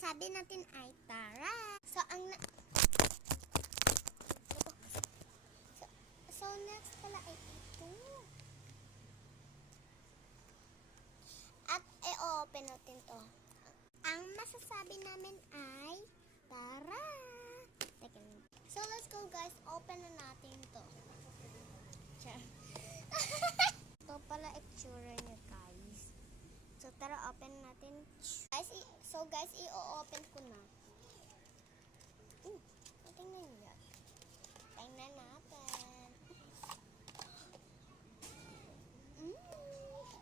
masasabi natin ay tara. So, so next pala ay ito. At i-open natin to. Ang masasabi namin ay tara. So, let's go guys. Open na natin to. Ito pala itsura niya guys. So, tara open natin. Guys, guys, i-open ko na. Tingnan niyo. Tingnan natin.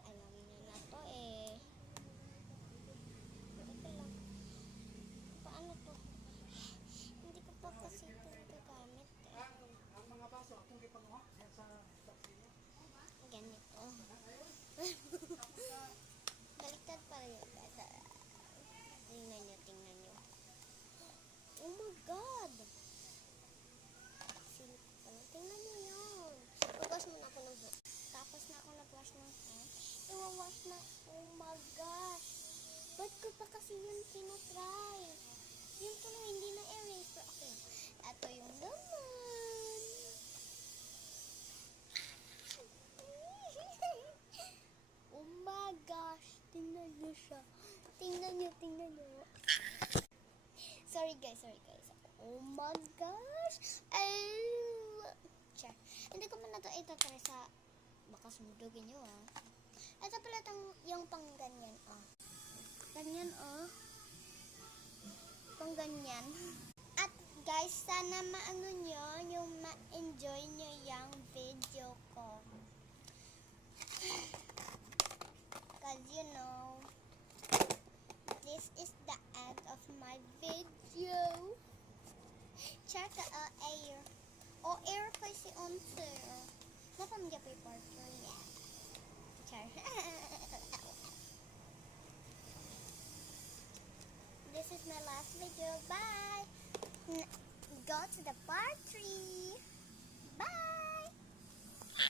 Alam niyo na to eh. Ito lang. Paano to? Hindi ko pa kasi ito nagagamit eh. Ang mga baso, akong ipanguha sa taksinya. Ganito. Baliktad pala yun guys. Tingnan nyo. Oh my God! Silip pala. Tingnan nyo yun. Mag-wash muna ako ng hair. Tapos na ako nag-wash ng hair. Iwa-wash na. Oh my gosh! Ba't ko pa kasi yun sinutry? Yun tuloy, hindi na eraser. Okay. Ito yung laman. Oh my gosh! Tingnan nyo siya. Tingnan nyo. Sorry guys. Oh my gosh! Char. Hindi ko man na ito itatry sa... Baka sumudugin nyo ah. Ito pala yung pang ganyan ah. Ganyan ah. Pang ganyan. At guys, sana maano nyo, yung ma-enjoy nyo yung video ko. Cause you know, this is the end of my video. Check out air. O air kasi on sir. Napamigay pa yung part 3 yan. Char. This is my last video. Bye. Go to the part